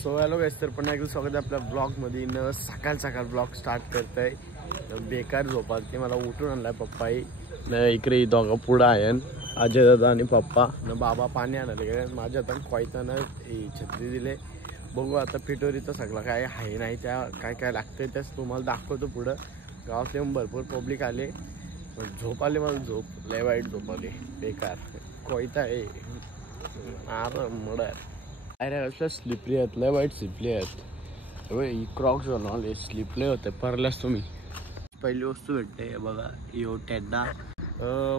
So hello guys, तर पुन्हा एकदा स्वागत आहे आपल्या ब्लॉगमध्ये. सकाळ सकाळ ब्लॉग स्टार्ट करताय. बेकार झोपाल ते मला उठून आणलाय पप्पाई. इकडे दोघं पुढं आहे, अजय दादा आणि पप्पा. न बाबा पाणी आणायला गेले. माझ्या हातात कोयतानं छत्री दिले. बघू आता पिटोरीचं सगळं काय आहे नाही, त्या काय काय लागतंय त्याच तुम्हाला दाखवतो पुढं. गावातले भरपूर पब्लिक आले, पण झोप आले मला. झोप लय वाईट झोप आले, बेकार. कोयता आहे मडर. अरे असल्या स्लिपरी आहेत, लय वाईट स्लिपरी आहेत. क्रॉक्स बनवले स्लिपले होते, परल्यास तुम्ही. पहिली वस्तू भेटते बघा, यो टेड्डा.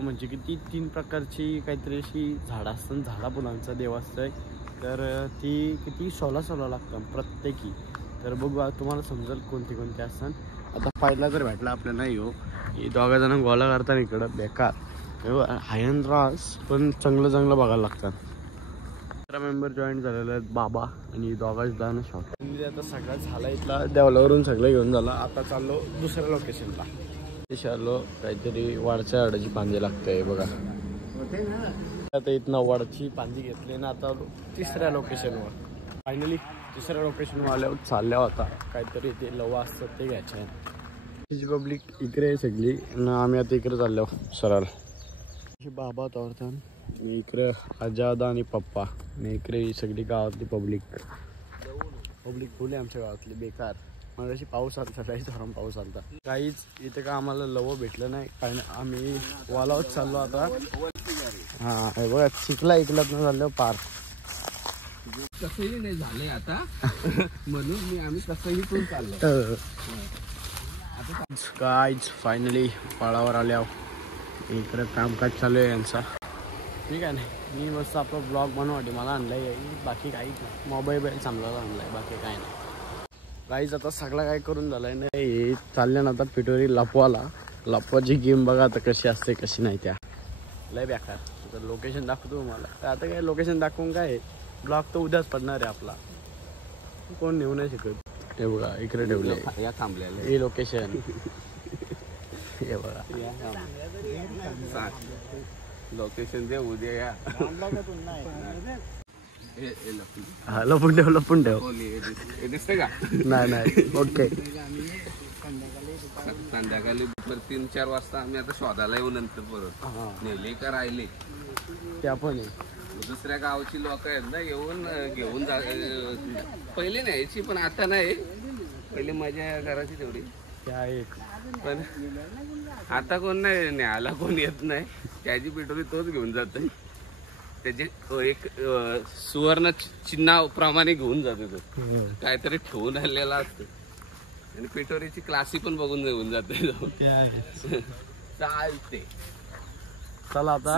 म्हणजे किती 3 प्रकारची काहीतरी अशी झाडं असतात, झाडा फुलांचा देव असतंय. तर ती किती 16 लागतात प्रत्येकी. तर बघू तुम्हाला समजेल कोणती कोणती असतात. आता पहिला जर भेटला आपल्याला यो, ही दोघा जण गोळा करतात इकडं. बेकार हायन रास, पण चांगलं बघायला लागतात. 15 मेंबर जॉईन झालेले आहेत, बाबा आणि दोघाच दान शॉप. आता सगळं झाला इथला देवलावरून सगळं घेऊन झालं. आता चाललो दुसऱ्या लोकेशनला. आलो काहीतरी वाडच्या झाडाची पांदी लागते बघा. आता इथनं वाडची पांदी घेतली ना. आता तिसऱ्या लोकेशनवर फायनली. तिसऱ्या लोकेशनवर आल्यावर चालल्या होता काहीतरी ते लवा असतात ते घ्यायचे आहे. तिची पब्लिक इकडे आहे सगळी ना. आम्ही आता इकडे चाललो सरळ. बाबा तोरतान मी इकडे, आजादा आणि पप्पा. मी इकडे सगळी गावातली पब्लिक फुले आमच्या गावातली. बेकार मग अशी पाऊस आलता, काहीच हरम पाऊस आलता. काहीच इथे का आम्हाला लवं भेटलं नाही, कारण आम्ही वालावत चाललो आता. हा बघा चिखला इकलात ना झालं पार. कसंही नाही झालंय आता म्हणून आम्ही कसंही पण चाललो. काहीच फायनली पाळावर आल्यावर इकडे कामकाज चालू आहे यांचा. ठीक आहे ना. मी मस्त आपला ब्लॉग बनवासाठी मला आणलाय, बाकी काहीच नाही. मोबाईल सांभाळायला आणलाय, बाकी काय नाही. काहीच आता सगळं काय करून झालंय ना. हे चालल्या ना आता पिटोरी लपवाची गेम बघा आता कशी असते कशी नाही. त्या लय बेकार. तर लोकेशन दाखवतो तुम्हाला. तर आता काय लोकेशन दाखवून काय, ब्लॉग तर उद्याच पडणार आहे आपला. कोण नेऊ नाही शकत. हे बघा इकडे ठेवले या थांबलेलं हे लोकेशन. हे बघा लोकेशन दे उद्या या. हा लपून ठेव दिसते का? नाही ओके. संध्याकाळी 3-4 वाजता आम्ही आता शोधायला येऊ. नंतर परत नेले का राहिले त्या पण दुसऱ्या गावची लोक आहेत ना, येऊन घेऊन जा. पहिले न्यायची पण आता नाही. पहिले मजा करायची तेवढी त्या एक. पण आता कोण नाही न्यायला, कोण येत नाही. त्याची पिटोरी तोच घेऊन जातोय. त्याचे एक सुवर्ण चिन्हाप्रमाणे घेऊन जातो तो. काहीतरी ठेवून आलेला असतो. आणि पिटोरीची क्लासी पण बघून घेऊन जाते. चालते चला आता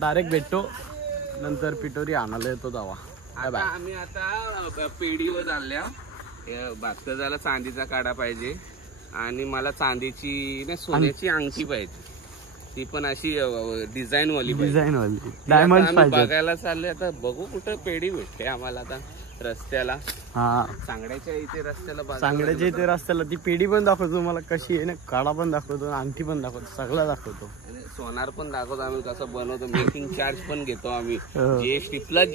डायरेक्ट भेटतो नंतर. पिटोरी आणायला येतो जावा. आता आम्ही आता पेढीवर चालल्या. भात झाला, चांदीचा काढा पाहिजे आणि मला चांदीची ना सोन्याची अंगठी पाहिजे. ती पण अशी डिझाईन वाली डायमंड बघायला चालले. आता बघू कुठं पेढी भेटते आम्हाला आता रस्त्याला. हा सांगड्याच्या इथे रस्त्याला ती पेढी पण दाखवतो तुम्हाला कशी आहे ना. काढा पण दाखवतो, अंगठी पण दाखवतो, सगळं दाखवतो. सोनार पण दाखवतो आम्ही कसं बनवतो. मेकिंग चार्ज पण घेतो आम्ही. जीएसटी प्लस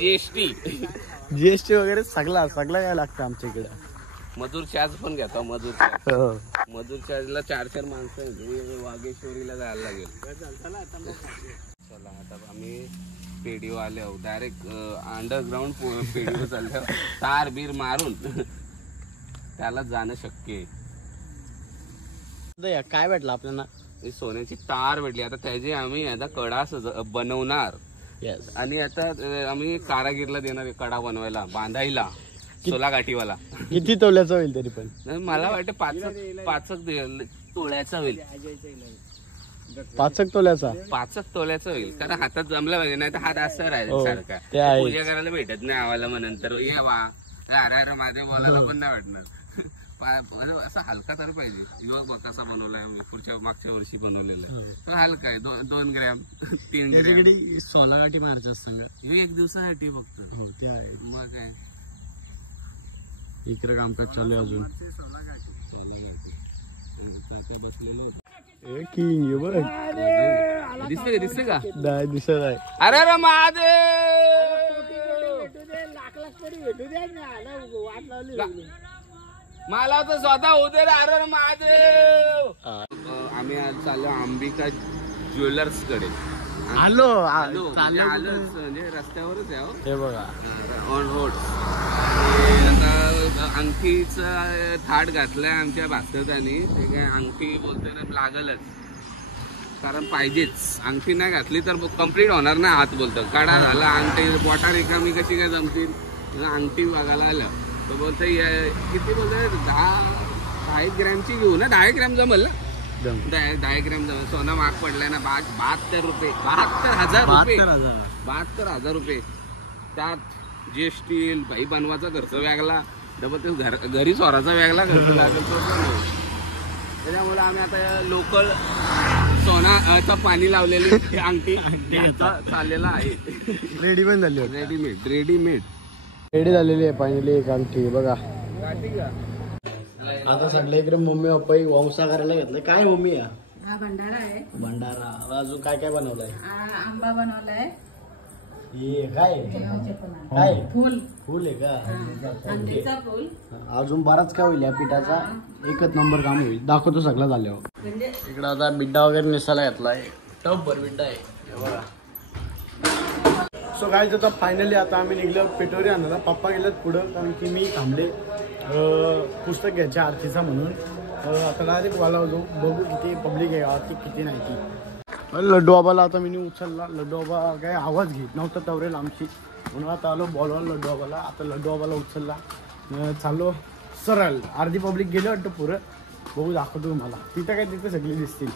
जीएसटी वगैरे सगळं काय लागतं आमच्या इकडे. मजूर चार्ज पण घेतो. मजूर चार्जला 4-4 माणसं वाघेश्वरीला जायला लागेल. चला आता आम्ही पेढीवर आले आहोत. डायरेक्ट अंडरग्राऊंड पेढीवर चालले. तार बीर मारून त्याला जाणं शक्य आहे. काय भेटलं आपल्याला? सोन्याची तार भेटली. आता त्याची आम्ही आता कडा बनवणार. आणि आता आम्ही कारागीरला देणार कडा बनवायला, बांधायला. सोला गाठीवाला. किती तोल्याचा होईल तरी पण? मला वाटतं 5 तोळ्याचा होईल. 5 तोल्याचा? 5 तोल्याचा होईल. कारण हातात जमला पाहिजे, नाही तर हात असं राहील सारखा. पूजा करायला भेटत नाही आम्हाला. मग नंतर ये वा अरे माझ्या बोलायला पण नाही भेटणार. असा हलका तर पाहिजे. युवक बघ कसा बनवलाय आम्ही. मागच्या वर्षी बनवलेला हलका आहे. 2 ग्रॅम 3 ग्रॅम 16 गाठी मारायचं असतं. हे 1 दिवसासाठी फक्त. हो ते आहे. मग काय इकडे कामकाज चालू आहे अजून. बसलेलो दिसत आहे. अरे महादेव मला तर स्वतः होते अरे महादेव. आम्ही आज चाललो अंबिका ज्वेलर्स कडे. आलो म्हणजे रस्त्यावरच आहे. हे बघा ऑन रोड. आता अंगठीचं थाट घातलाय आमच्या भास्करतानी. ते काय अंगठी बोलते ना लागलच, कारण पाहिजेच. अंगठी नाही घातली तर कम्प्लीट होणार नाही. हात बोलतं काढा झाला अंगठी बोटा रिकामी कशी काय जमतील. अंगठी बघायला आलं तर बोलतं किती बोलतोय 10 ग्रॅमची घेऊ ना. 10 ग्रॅम जमल ना. 10 ग्रॅम जमल. सोनं महाग पडलाय ना. 72 रुपये. 72,000 रुपये. 72,000 रुपये. त्यात जीएसटी भाई बनवायचा खर्च वेगळा, डबल घरी स्वराचा वेगळा खर्च लागेल तो. त्याच्यामुळे आम्ही आता लोकल सोनाचं पाणी लावलेली अंगठी चाललेला आहे. रेडी पण झाली. रेडीमेड रेडी झालेली आहे फायनली एक अंगठी बघा. आता सगळ्या इकडे मम्मी पप्पा वंसा करायला घेतलाय. काय मम्मी हा भंडारा आहे. भंडारा. अजून काय काय बनवलंय. आंबा बनवलाय. हे काय काय फुल फुल आहे का. अंगठीचा फुल. अजून बराच काय होईल या पिठाचा. एकच नंबर काम होईल. दाखवतो सगळं झाल्यावर. म्हणजे इकडं आता बिड्डा वगैरे नेसायला घेतलाय. टप भर बिड्डा आहे हे बघा. सो गाईज आता फायनली आता आम्ही निघलो पेटोरी आणायला. पप्पा गेलेत पुढं कारण की मी थांबले पुस्तक घ्यायचे आरतीचा म्हणून. आता डायरेक्ट वाला होतो. बघू किती पब्लिक आहे आरती किती नाही ती. लड्डू आबाला आता मी उचलला. लड्डू आबा काय आवाज घेत नव्हता तवरेल आमची म्हणून आता आलो बोलवायला लड्डू आबाला. आता लड्डू आबाला उचलला चाललो सरळ. अर्धी पब्लिक गेली वाटतं पुरं. बघू दाखवतो तुम्हाला. तिथं काय तिथे सगळी दिसतील.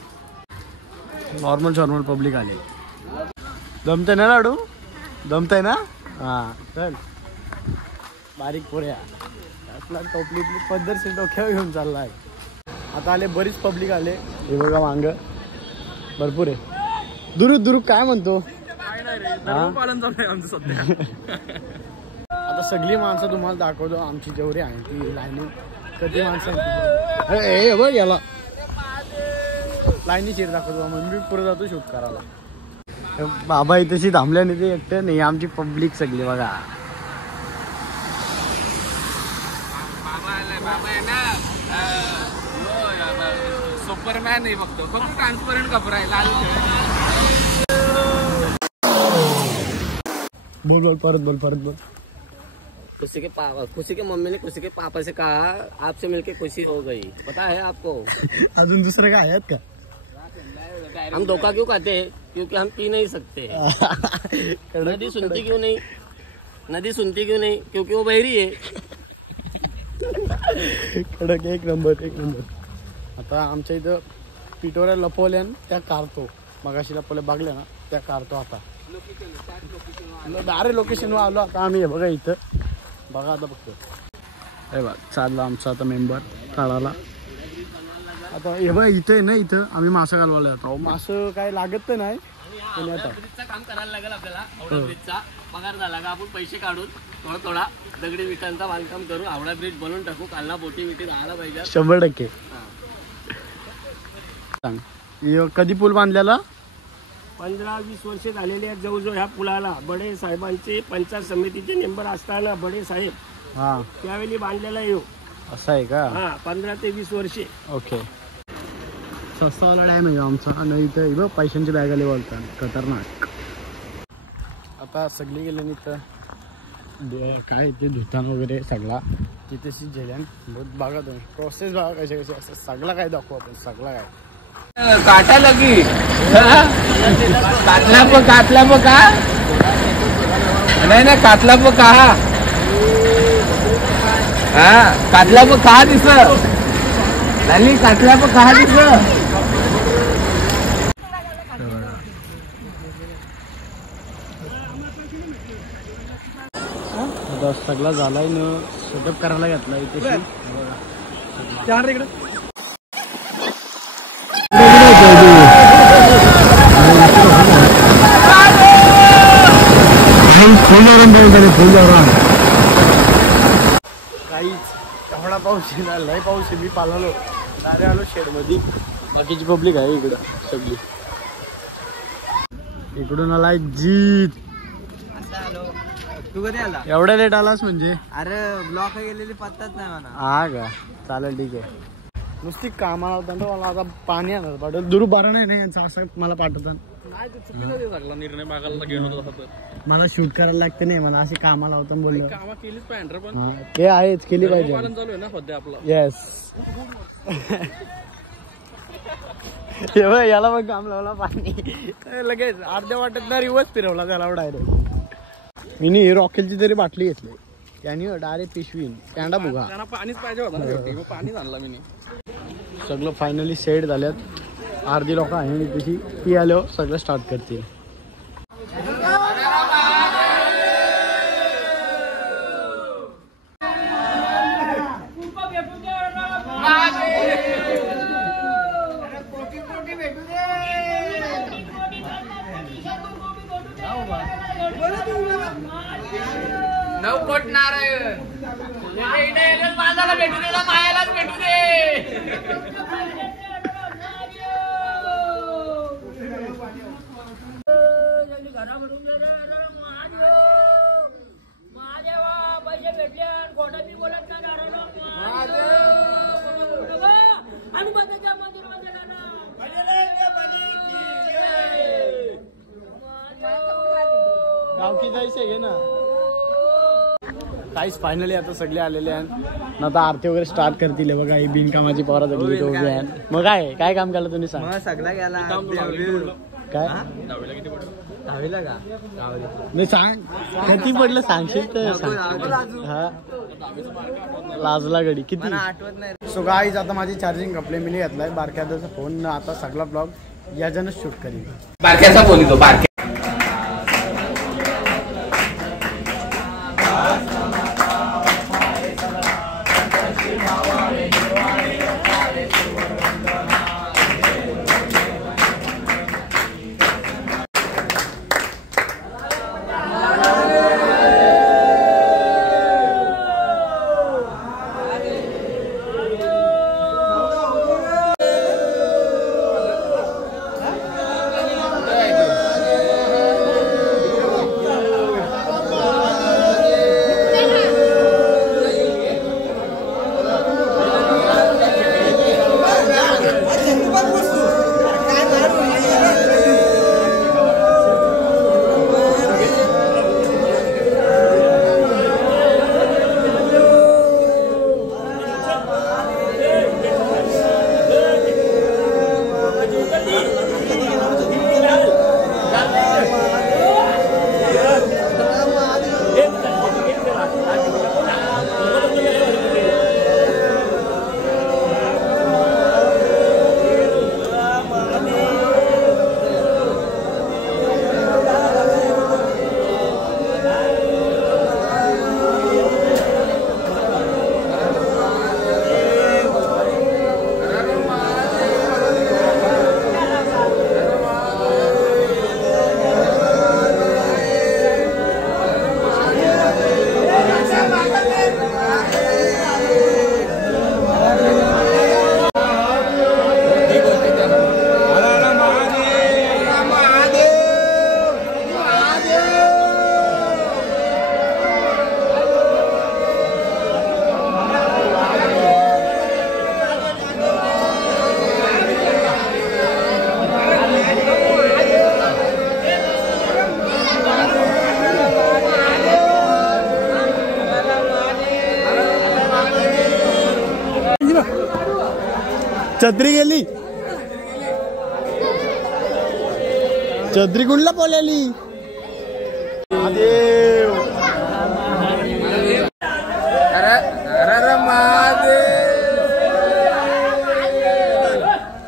नॉर्मल पब्लिक आले. जमतंय ना लाडू. जमतंय ना. हां चल बारीक पोऱ्या असला टोपली पद्धतशीर डोक्यावर घेऊन चालला आहे. आता आले बरीच पब्लिक आले. हे बघा वांग भरपूर आहे. दुरुक काय म्हणतो. आता सगळी माणसं तुम्हाला दाखवतो आमची जेवढी आहे ती लाईनी. कधी माणसं बघ याला लाईनी शेर दाखवतो. मग मी पुढे जातो शूट करायला. बाबा इथेशी थांबल्याने ते एकटं नाही. आमची पब्लिक सगळी बघा. बाबा आहे ना सुपरमॅन आहे. फक्त ट्रान्सपरंट कपडा आहे लाल. बोल परत बोल. खुशी के मम्मी ने खुशी के पापा से कहा आपसे मिलके खुशी हो गई. पता है आपको. अजून दुसरं काय आहेत का. हम धोखा क्यों खाते हैं. क्योंकि हम पी नहीं सकते. नदी सुनती क्यों नहीं. क्योंकि वो बहरी है. कडक एक नंबर. आता आमच्या इथं पिटोऱ्या लपवल्या त्या कारतो. मगाशी लपवल्या बागल्या ना त्या कारतो. आता डायरेक्ट लोकेशनवर आलो. आता आम्ही हे बघा इथं बघा. आता बघतो हे बघ चालला आमचा आता मेंबर काढायला. आता हे बघ इथं आहे ना. इथं आम्ही मासं घालवायला जातो. मासं काय लागत तर नाही पण आता काम करायला लागेल आपल्याला. हावडा ब्रिजचा पगार झाला का आपण पैसे काढून थोडा दगडी विटांचा बांधकाम करू. हावडा ब्रिज बनवून टाकू. कालना बोटी राहायला पाहिजे. 100%. सांग कधी पूल बांधलेला. 15-20 वर्षे झालेली आहेत जवळजवळ ह्या पुलाला. बडे साहेबांचे पंचायत समितीचे मेंबर असताना बडे साहेब हा त्यावेळी बांधलेला येऊ. असं आहे का. हा 15 ते 20 वर्षे. ओके. सस्तावाला डॅम आहे आमचा. आणि इथं बघ पैशांची बॅग आली बोलतात खतरनाक. आता सगळी गेले इथं काय ते धुतान वगैरे सगळा तिथेशी झेल्यान. बघा तुम्ही प्रोसेस बघा कसे असं सगळं काय दाखवू आपण. सगळं काय काटा लगी काटला का नाही ना. काटला का हा काटला का दिस नाही. काटला का दिस. आता सगळा झालाय न सेटअप करायला घेतला इथे. काहीच एवढा पाऊस आहे. लय पाऊस आहे. मी पालालो डायरेक्ट आलो शेड मध्ये. बाकीची पब्लिक आहे इकडं सगळी. इकडून आलाय जीत. तू कधी आला? एवढ्या लेट आलास म्हणजे? अरे ब्लॉक गेलेली पत्ताच नाही म्हणा. हा का, चालेल ठीक आहे. नुसती कामाला होता ना मला, आता पाणी आणलं पाठवलं. दुरू बरं नाही यांचा असं मला पाठवतात. निर्णय मागायला घेऊन होता. मला शूट करायला लागते नाही म्हणा, अशी कामाला होता बोललो. कामा केलीच पाहिजे पण हा, ते आहेच, केली पाहिजे. चालू आहे ना सध्या आपलं. येस. याला पण काम लावला पाणी लगेच अर्ध्या वाटत ना रिवर्स फिरवला त्याला डायरेक्ट. मी रॉकेलची तरी बाटली घेतली त्याने डायरेक्ट पिशवी कॅन्डा बुगा. त्यांना पाणीच पाहिजे होतं ना, मग पाणीच आणला मी. सगळं फायनली सेट झाल्यात. अर्धी लोक आहे तशी ती आल्यावर सगळं स्टार्ट करतील. नवकोट नारायण माझाला भेटू दे, मायालाच भेटू दे. पैसे भेटले खोटा मी बोलत गावकी जायचं आहे ना काहीच. फायनली आता सगळे आलेले आहेत. आता आरती वगैरे स्टार्ट करतील. बघा ही बिनकामाची पोरा सगळी उभी आहे. मग काय काम केलं तुम्ही सांग. सगळा गेला काय दहावीला का? नाही सांग किती पडलं सांगशील तर सांग. हा लाजला गडी किती आठवत नाही. सो गाईज आता माझी चार्जिंग कपडे मी घेतलाय. बारक्याचा फोन आता सगळा ब्लॉग याच्यानंच शूट करीन. बारक्याचा बोलितो बारक्या. छत्री गेली. छत्री कुठला बोलायली.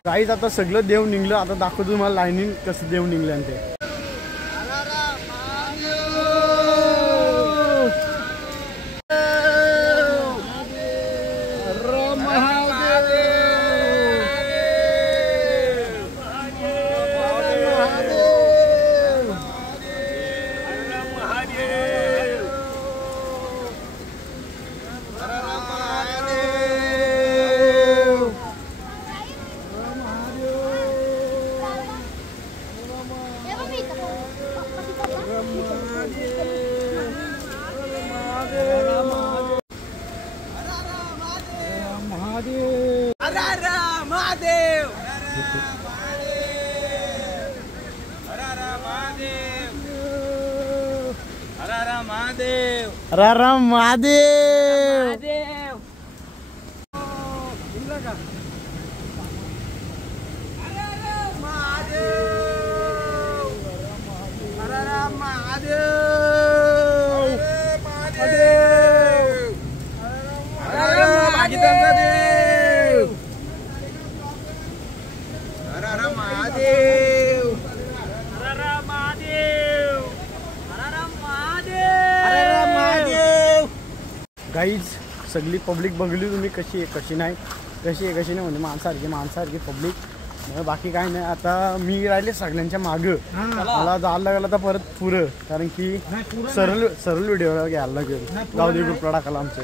काहीच आता सगळं देव निघलं. आता दाखवतो तुम्हाला लाईनिंग कसं देव निघलं ते. राम महादेव. गाईज सगळी पब्लिक बघली तुम्ही कशी आहे कशी नाही म्हणजे माणसारखी पब्लिक. बाकी काय नाही. आता मी राहिले सगळ्यांच्या मागं. मला जायला लागलं तर परत पुरं, कारण की सरळ व्हिडिओ घ्यायला लागेल. जाऊ दे ग्रुपला टाकायला आमचे.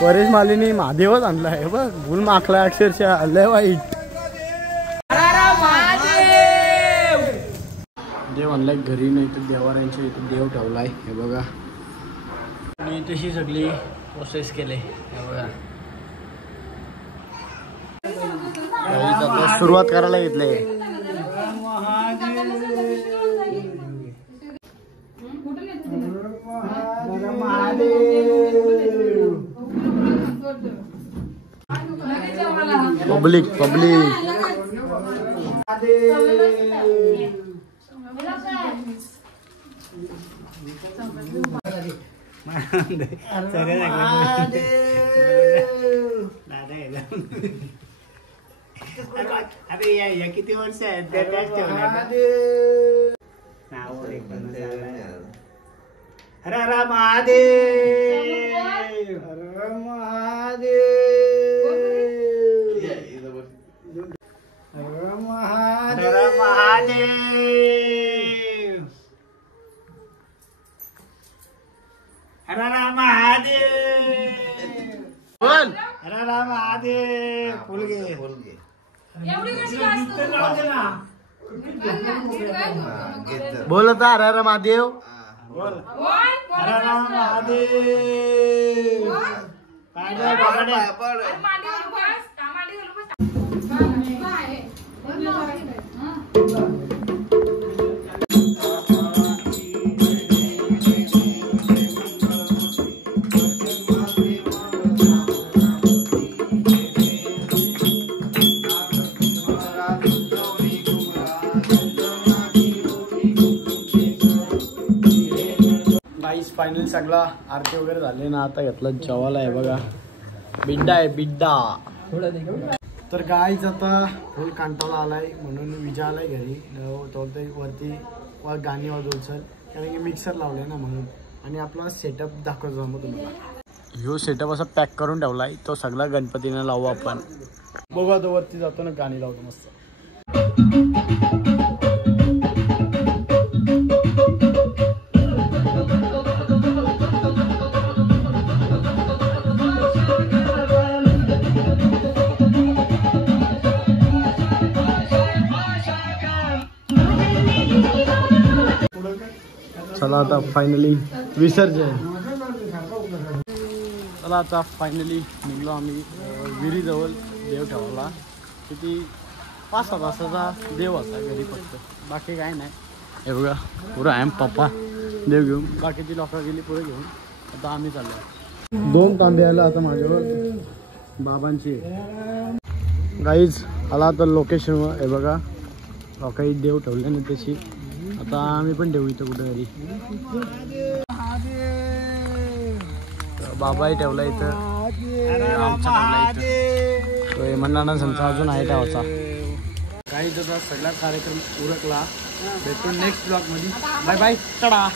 परेश मालीने महादेवच आणला आहे बघ. भूल माखला अक्षरशः. लय वाईट. देव आणलाय घरी, नाही तर देवाऱ्यांच्या इथे देव ठेवलाय. हे बघा मी तशी सगळी प्रोसेस केले. हे बघा सुरुवात करायला घेतले. पब्लिक अरे या किती वर्ष आहेत त्याच ठेवल्या. हर हर महादेव. हर महादेव. हर महादेव. हर हर महादेव. बोल. हर हर महादेव. फुल घे. बोलता हर हर महादेव. हर हर महादेव. फायनली सगळा आरती वगैरे झाले ना. आता घेतला जेवायला आहे बघा. बिड्डा आहे बिड्डा. तर गाईच आता फुल कांटाला आलाय म्हणून विजा आलाय घरी. तोलतोय वरती गाणी वाजवू सर, कारण की मिक्सर लावले ना म्हणून. आणि आपला सेटअप दाखवतो मग तुम्हाला. ह्यो सेटअप असा पॅक करून ठेवलाय. तो सगळा गणपतीने लावू आपण. बघू आता वरती जातो ना गाणी लावतो मस्त. चला आता फायनली विसर्जन. चला आता फायनली निघलो आम्ही विहिरीजवळ देव ठेवायला. किती 5-6 तासाचा देव होता घरी फक्त, बाकी काय नाही. हे बघा पुरं आहे पप्पा देव घेऊन, बाकीची लोकं गेली पुढे घेऊन. आता आम्ही चाललो. 2 तांबे आला आता माझ्यावर बाबांची. गाईज आला आता लोकेशनवर. हे बघा काही देव ठेवले नाही त्याची. आता आम्ही पण ठेवू इथं कुठेतरी. बाबाही ठेवला इथं. म्हणणार संचा अजून आहे ठेवायचा. काही त्याचा सगळा कार्यक्रम उरकला. भेटून नेक्स्ट ब्लॉग मध्ये. Bye bye. टाटा.